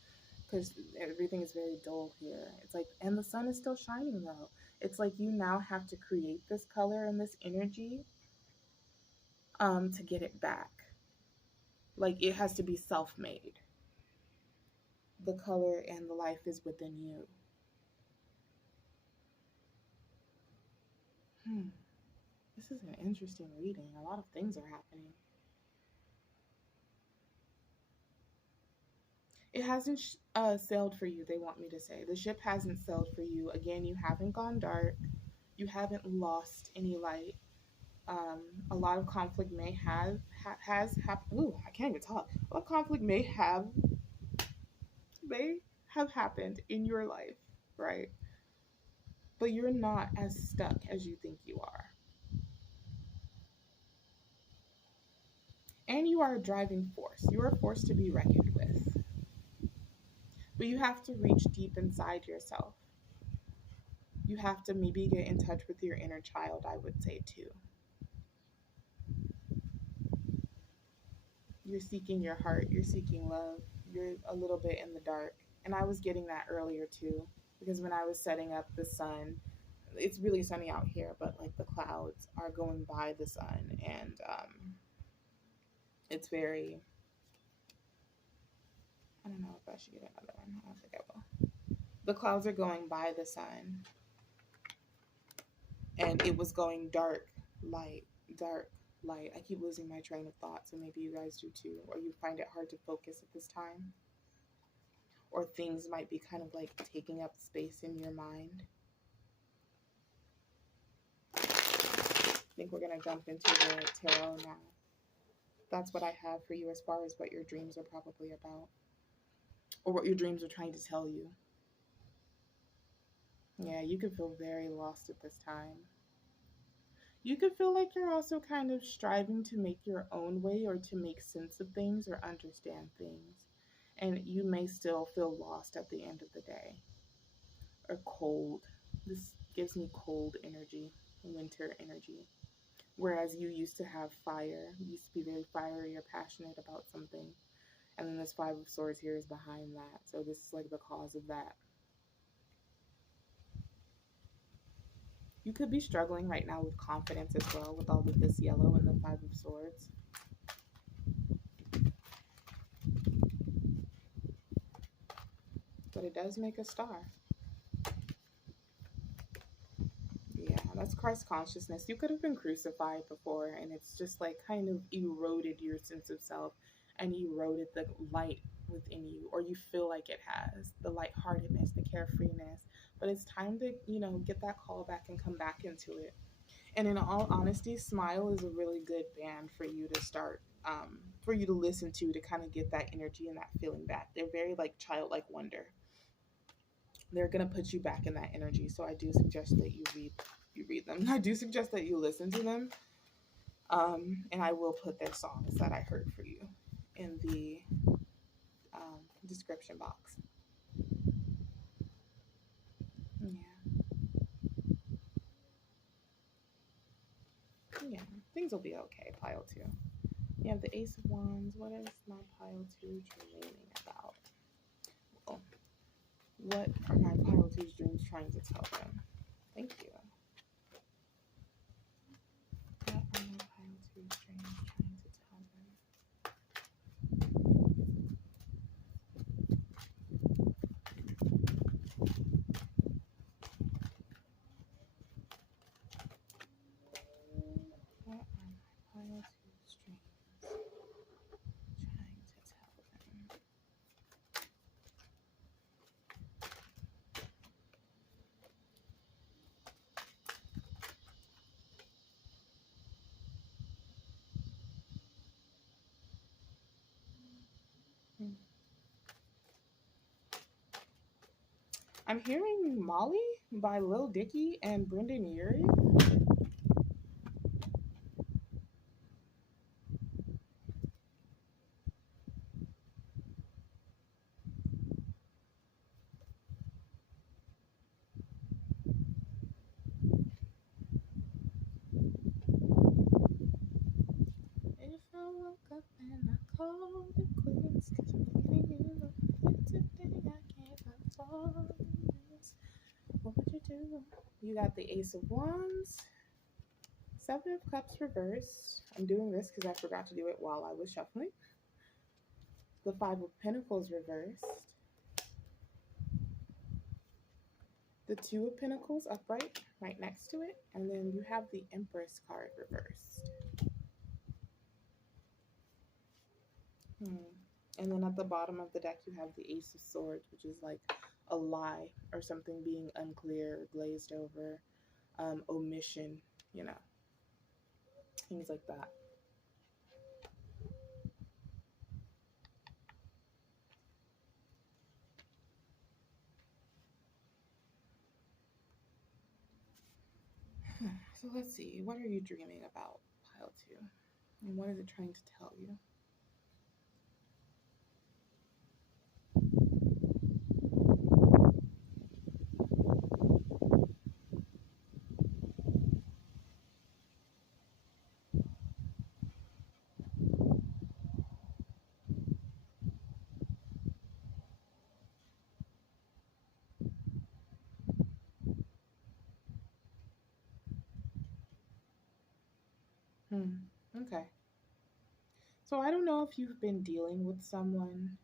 because everything is very dull here. It's like, and the sun is still shining though. It's like you now have to create this color and this energy to get it back. Like it has to be self-made. The color and the life is within you. This is an interesting reading. A lot of things are happening. It hasn't sailed for you, they want me to say. The ship hasn't sailed for you. Again, you haven't gone dark. You haven't lost any light. A lot of conflict has happened. Ooh, I can't even talk. A lot of conflict may have happened in your life, right? But you're not as stuck as you think you are. And you are a driving force. You are a force to be reckoned with. But you have to reach deep inside yourself. You have to maybe get in touch with your inner child, I would say too. You're seeking your heart, you're seeking love, you're a little bit in the dark. And I was getting that earlier too, because when I was setting up the sun, it's really sunny out here, but like the clouds are going by the sun, and it's very, I don't know if I should get another one. I don't think I will. The clouds are going by the sun, and it was going dark, light, dark, light. I keep losing my train of thought, so maybe you guys do too, or you find it hard to focus at this time, or things might be kind of like taking up space in your mind. I think we're going to jump into the tarot now. That's what I have for you as far as what your dreams are probably about, or what your dreams are trying to tell you. Yeah, you could feel very lost at this time. You could feel like you're also kind of striving to make your own way, or to make sense of things or understand things. And you may still feel lost at the end of the day. Or cold. This gives me cold energy, winter energy. Whereas you used to have fire. You used to be very fiery or passionate about something. And then this Five of Swords here is behind that. So this is like the cause of that. You could be struggling right now with confidence as well, with all of this yellow and the Five of Swords. But it does make a star. Yeah, that's Christ consciousness. You could have been crucified before, and it's just like kind of eroded your sense of self and eroded the light within you, or you feel like it has the lightheartedness, the carefreeness. But it's time to, get that call back and come back into it. And in all honesty, Smile is a really good band for you to start, for you to listen to kind of get that energy and that feeling back. They're very like childlike wonder. They're gonna put you back in that energy. So I do suggest that you read them. I do suggest that you listen to them. And I will put their songs that I heard for you in the description box. Yeah. Yeah. Things will be okay, pile two. You have the Ace of Wands. What is my pile two dreaming about? Oh, what are my pile two's dreams trying to tell them? Thank you. What are my pile two's dreams trying to tell them? Hmm. I'm hearing Molly by Lil Dicky and Brendon Urie. If I woke up and I called it quits, 'cause I'm thinking you know today I can't afford this. What would you do? You got the Ace of Wands, Seven of Cups reversed. I'm doing this because I forgot to do it while I was shuffling. The Five of Pentacles reversed. The Two of Pentacles upright right next to it. And then you have the Empress card reversed. And then at the bottom of the deck, you have the Ace of Swords, which is like a lie or something being unclear, glazed over, omission, you know, things like that. So let's see. What are you dreaming about, pile two? And what is it trying to tell you? Okay. So I don't know if you've been dealing with someone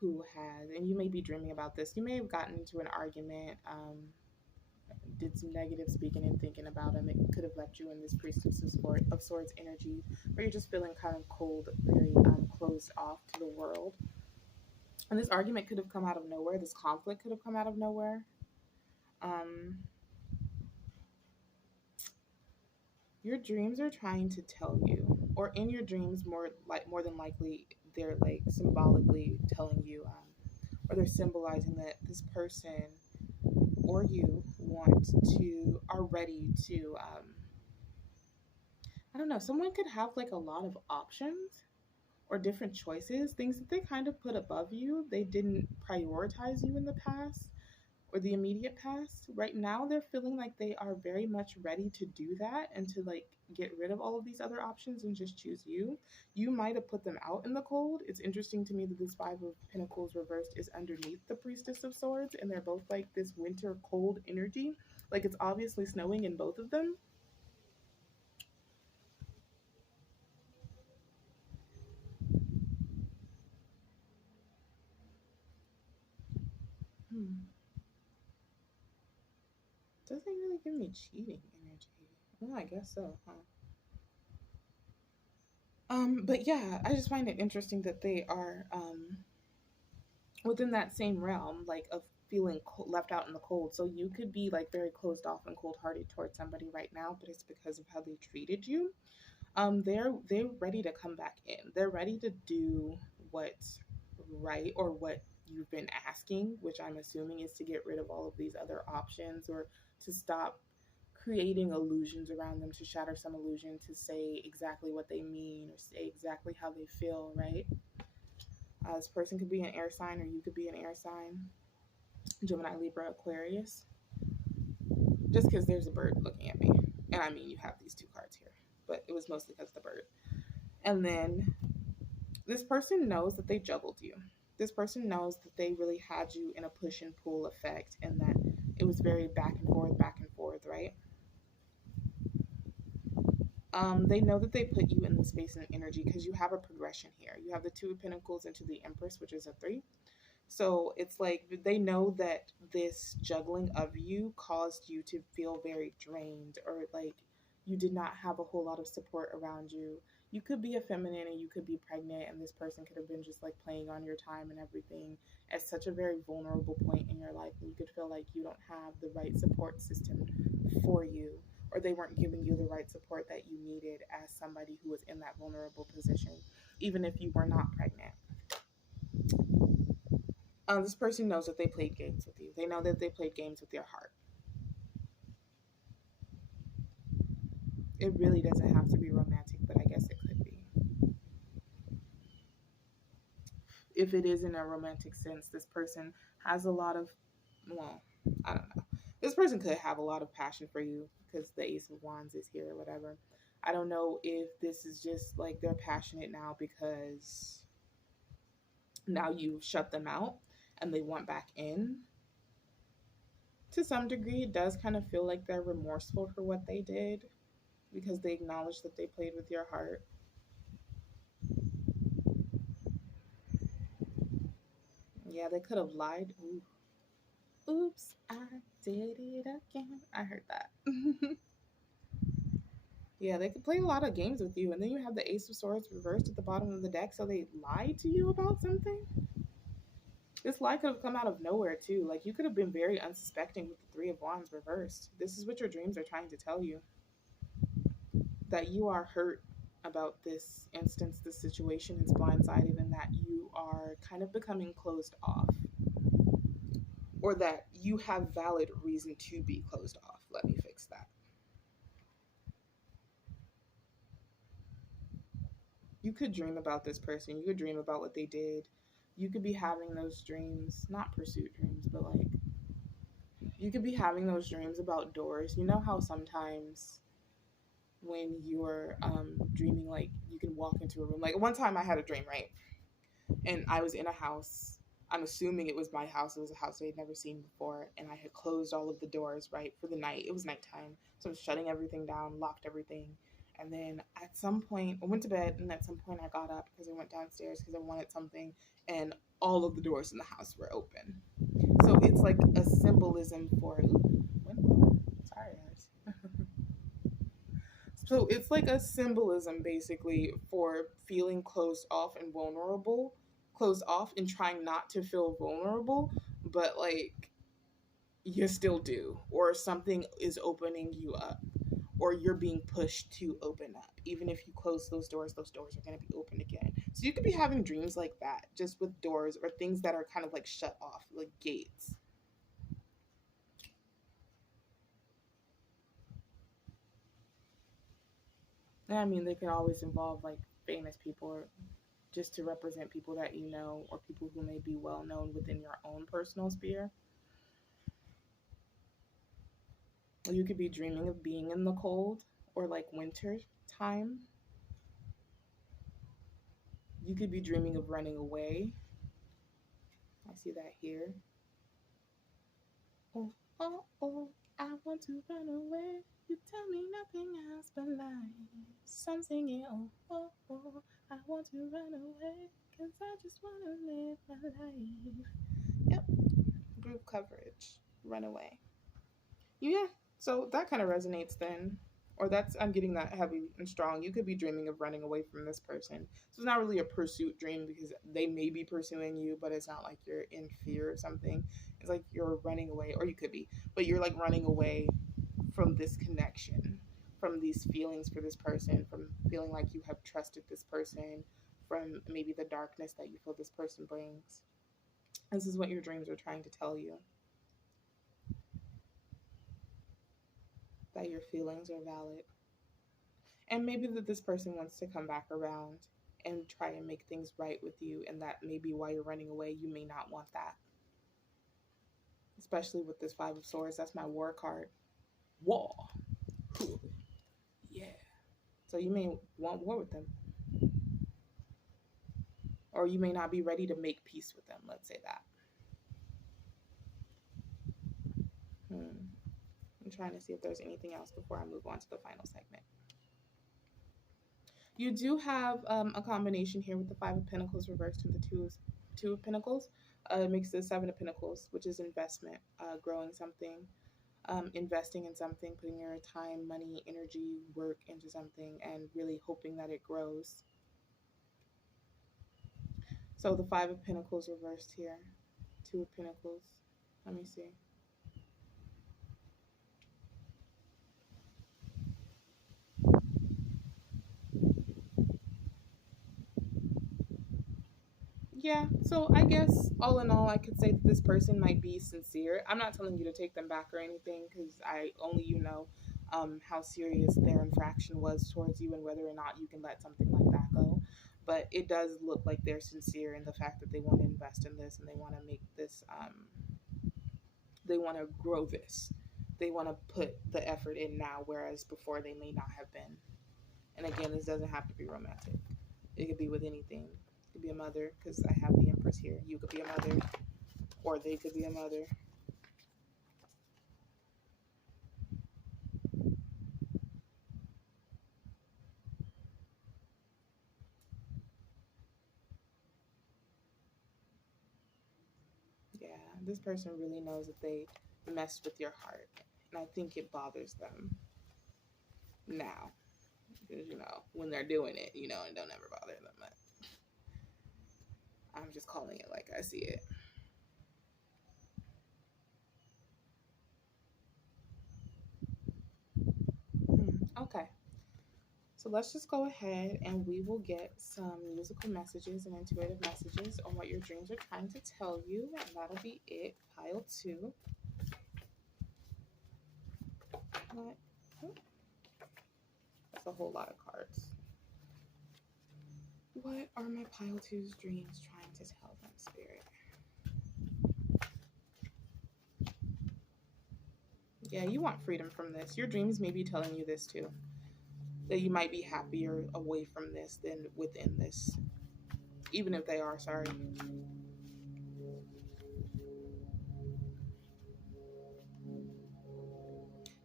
who has, and you may be dreaming about this. You may have gotten into an argument, did some negative speaking and thinking about him. It could have left you in this Priestess of Swords energy, where you're just feeling kind of cold, very closed off to the world. And this argument could have come out of nowhere. This conflict could have come out of nowhere. Um, your dreams are trying to tell you, or in your dreams, more than likely, they're like symbolically telling you, or they're symbolizing that this person or you are ready to, I don't know, someone could have like a lot of options or different choices, things that they kind of put above you. They didn't prioritize you in the past or the immediate past. Right now, they're feeling like they are very much ready to do that and to like get rid of all of these other options and just choose you. You might have put them out in the cold. It's interesting to me that this Five of Pentacles reversed is underneath the Priestess of Swords, and they're both like this winter cold energy. Like it's obviously snowing in both of them. Hmm. Doesn't really give me cheating energy. Well, I guess so, huh? But yeah, I just find it interesting that they are within that same realm, like of feeling left out in the cold. So you could be like very closed off and cold hearted towards somebody right now, but it's because of how they treated you. They're ready to come back in. They're ready to do what's right or what you've been asking, which I'm assuming is to get rid of all of these other options or to stop creating illusions around them, to shatter some illusion, to say exactly what they mean or say exactly how they feel, right? This person could be an air sign or you could be an air sign. Gemini, Libra, Aquarius. Just because there's a bird looking at me. And I mean, you have these two cards here, but it was mostly because of the bird. And then this person knows that they juggled you. This person knows that they really had you in a push and pull effect and that it was very back and forth, right? They know that they put you in the space and energy because you have a progression here. You have the Two of Pentacles into the Empress, which is a 3. So it's like they know that this juggling of you caused you to feel very drained, or like you did not have a whole lot of support around you. You could be a feminine and you could be pregnant, and this person could have been just like playing on your time and everything at such a very vulnerable point in your life. And you could feel like you don't have the right support system for you, or they weren't giving you the right support that you needed as somebody who was in that vulnerable position, even if you were not pregnant. This person knows that they played games with you. They know that they played games with your heart. It really doesn't have to be romantic, but I guess it could be. If it is in a romantic sense, this person has a lot of, well, I don't know. This person could have a lot of passion for you because the Ace of Wands is here or whatever. I don't know if this is just like they're passionate now because now you've shut them out and they want back in. To some degree, it does kind of feel like they're remorseful for what they did because they acknowledge that they played with your heart. Yeah, they could have lied. Ooh. Oops, I did it again. I heard that. Yeah, they could play a lot of games with you, and then you have the Ace of Swords reversed at the bottom of the deck, so they lied to you about something. This lie could have come out of nowhere, too. Like, you could have been very unsuspecting with the Three of Wands reversed. This is what your dreams are trying to tell you. That you are hurt about this instance, this situation is blindsided, and that you are kind of becoming closed off. Or that you have valid reason to be closed off. Let me fix that. You could dream about this person. You could dream about what they did. You could be having those dreams, not pursuit dreams, but like you could be having those dreams about doors. You know how sometimes when you're dreaming, like you can walk into a room. Like one time I had a dream, right? And I was in a house. I'm assuming it was my house. It was a house I had never seen before. And I had closed all of the doors, right, for the night. It was nighttime. So I was shutting everything down, locked everything. And then at some point, I went to bed. And at some point, I got up because I went downstairs because I wanted something. And all of the doors in the house were open. So it's like a symbolism for, sorry, guys. So it's like a symbolism basically for feeling closed off and vulnerable, closed off and trying not to feel vulnerable, but like you still do, or something is opening you up, or you're being pushed to open up. Even if you close those doors are going to be open again. So you could be having dreams like that, just with doors or things that are kind of like shut off, like gates. And I mean, they can always involve like famous people or just to represent people that you know or people who may be well known within your own personal sphere. Or you could be dreaming of being in the cold or like winter time. You could be dreaming of running away. I see that here. Oh, oh, oh, I want to run away. You tell me nothing else but lies. So I'm singing, oh, oh, oh, I want to run away. Cause I just want to live my life. Yep, group coverage, runaway. Yeah, so that kind of resonates then. Or that's, I'm getting that heavy and strong. You could be dreaming of running away from this person. So it's not really a pursuit dream because they may be pursuing you, but it's not like you're in fear of something. It's like you're running away, or you could be, but you're like running away from this connection, from these feelings for this person, from feeling like you have trusted this person, from maybe the darkness that you feel this person brings. This is what your dreams are trying to tell you, that your feelings are valid. And maybe that this person wants to come back around and try and make things right with you, and that maybe while you're running away, you may not want that. Especially with this Five of Swords, that's my war card. War. Yeah. So you may want war with them. Or you may not be ready to make peace with them, let's say that. I'm trying to see if there's anything else before I move on to the final segment. You do have a combination here with the Five of Pentacles reversed and the Two of Pentacles. It makes the Seven of Pentacles, which is investment, growing something, investing in something, putting your time, money, energy, work into something, and really hoping that it grows. So the Five of Pentacles reversed here, Two of Pentacles. Let me see. Yeah, so I guess all in all, I could say that this person might be sincere. I'm not telling you to take them back or anything because I only you know how serious their infraction was towards you and whether or not you can let something like that go. But it does look like they're sincere in the fact that they want to invest in this and they want to make this, they want to grow this. They want to put the effort in now, whereas before they may not have been. And again, this doesn't have to be romantic. It could be with anything. It could be a mother, because I have the Empress here. You could be a mother, or they could be a mother. Yeah, this person really knows that they messed with your heart. And I think it bothers them now. Because, when they're doing it, it don't ever bother them. But I'm just calling it like I see it. Okay. So let's just go ahead and we will get some musical messages and intuitive messages on what your dreams are trying to tell you. And that'll be it. Pile 2. What? That's a whole lot of cards. What are my pile 2's dreams trying to tell them, Spirit? Yeah, you want freedom from this. Your dreams may be telling you this too. That you might be happier away from this than within this. Even if they are, sorry.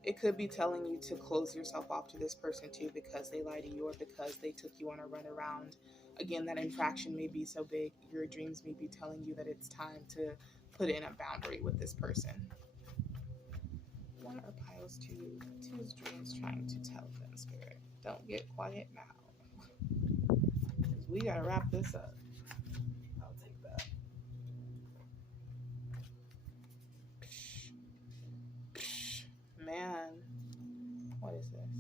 It could be telling you to close yourself off to this person too because they lied to you or because they took you on a runaround. Again, that infraction may be so big, your dreams may be telling you that it's time to put in a boundary with this person. What are piles two's dreams trying to tell them, Spirit? Don't get quiet now. Because we got to wrap this up. I'll take that. Man, what is this?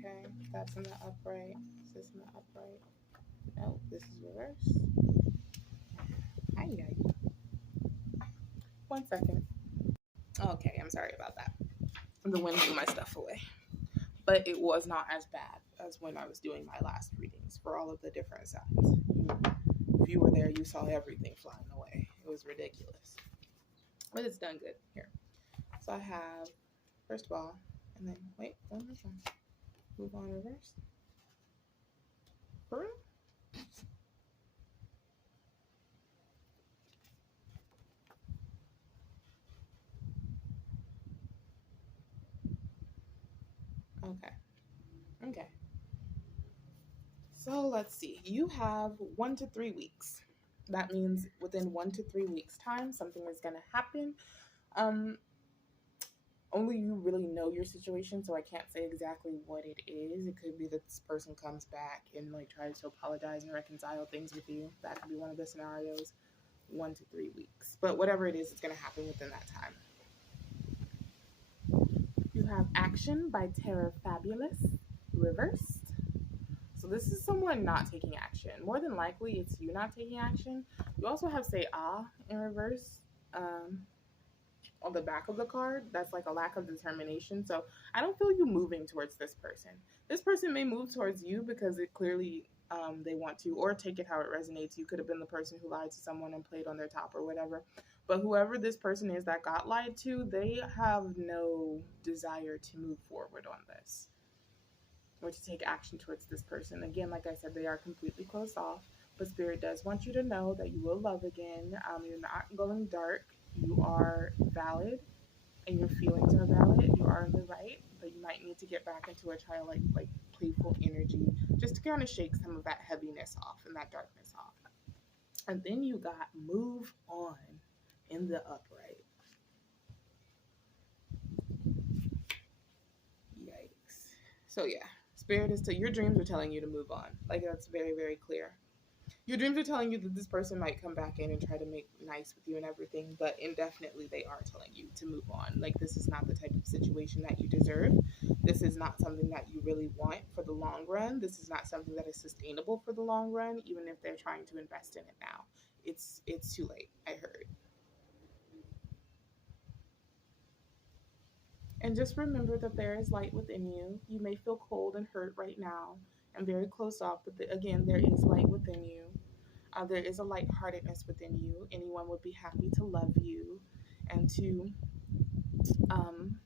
Okay, that's in the upright. Is this in the upright? No, this is reverse. Hi, guys. 1 second. Okay, I'm sorry about that. The wind blew my stuff away. But it was not as bad as when I was doing my last readings for all of the different signs. If you were there, you saw everything flying away. It was ridiculous. But it's done good. Here. So I have, first of all, and then, wait, one more time. Move on reverse. For real? Okay. Okay. So let's see. You have 1 to 3 weeks. That means within 1 to 3 weeks' time, something is going to happen. Only you really know your situation, so I can't say exactly what it is. It could be that this person comes back and like tries to apologize and reconcile things with you. That could be one of the scenarios. 1 to 3 weeks. But whatever it is, it's going to happen within that time. You have Action by Terror Fabulous, reversed. So this is someone not taking action. More than likely, it's you not taking action. You also have Say Ah in reverse on the back of the card. That's like a lack of determination. So I don't feel you moving towards this person. This person may move towards you because it clearly they want to, or take it how it resonates. You could have been the person who lied to someone and played on their top or whatever. But whoever this person is that got lied to, they have no desire to move forward on this or to take action towards this person. Again, like I said, they are completely closed off. But Spirit does want you to know that you will love again. You're not going dark. You are valid, and your feelings are valid. You are in the right, but you might need to get back into a childlike, like playful energy, just to kind of shake some of that heaviness off and that darkness off. And then you got Move On in the upright. Yikes. So yeah, Spirit is your dreams are telling you to move on. Like that's very, very clear. Your dreams are telling you that this person might come back in and try to make nice with you and everything, but indefinitely they are telling you to move on. Like, this is not the type of situation that you deserve. This is not something that you really want for the long run. This is not something that is sustainable for the long run, even if they're trying to invest in it now. It's too late, I heard. And just remember that there is light within you. You may feel cold and hurt right now and very close off, but again, there is light within you. There is a lightheartedness within you. Anyone would be happy to love you and to, um,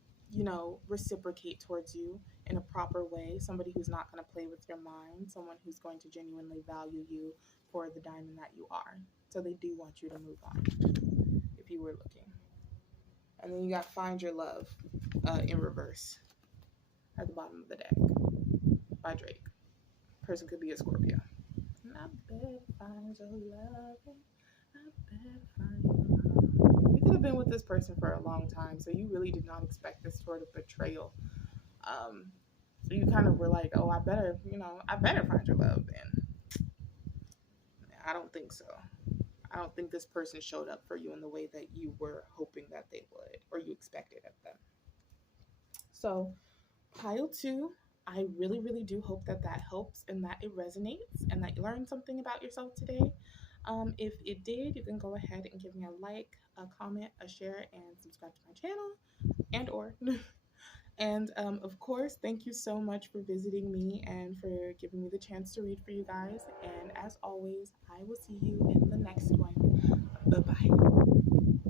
reciprocate towards you in a proper way. Somebody who's not going to play with your mind, someone who's going to genuinely value you for the diamond that you are. So they do want you to move on if you were looking. And then you got Find Your Love in reverse at the bottom of the deck by Drake. Person could be a Scorpio. I better find your love. I better find your love. You could have been with this person for a long time, so you really did not expect this sort of betrayal. So you kind of were like, oh, I better find your love. And I don't think so. I don't think this person showed up for you in the way that you were hoping that they would or you expected of them. So, pile two, I really, really do hope that that helps and that it resonates and that you learned something about yourself today. If it did, you can go ahead and give me a like, a comment, a share, and subscribe to my channel and or. And of course, thank you so much for visiting me and for giving me the chance to read for you guys. And as always, I will see you in the next one. Bye-bye.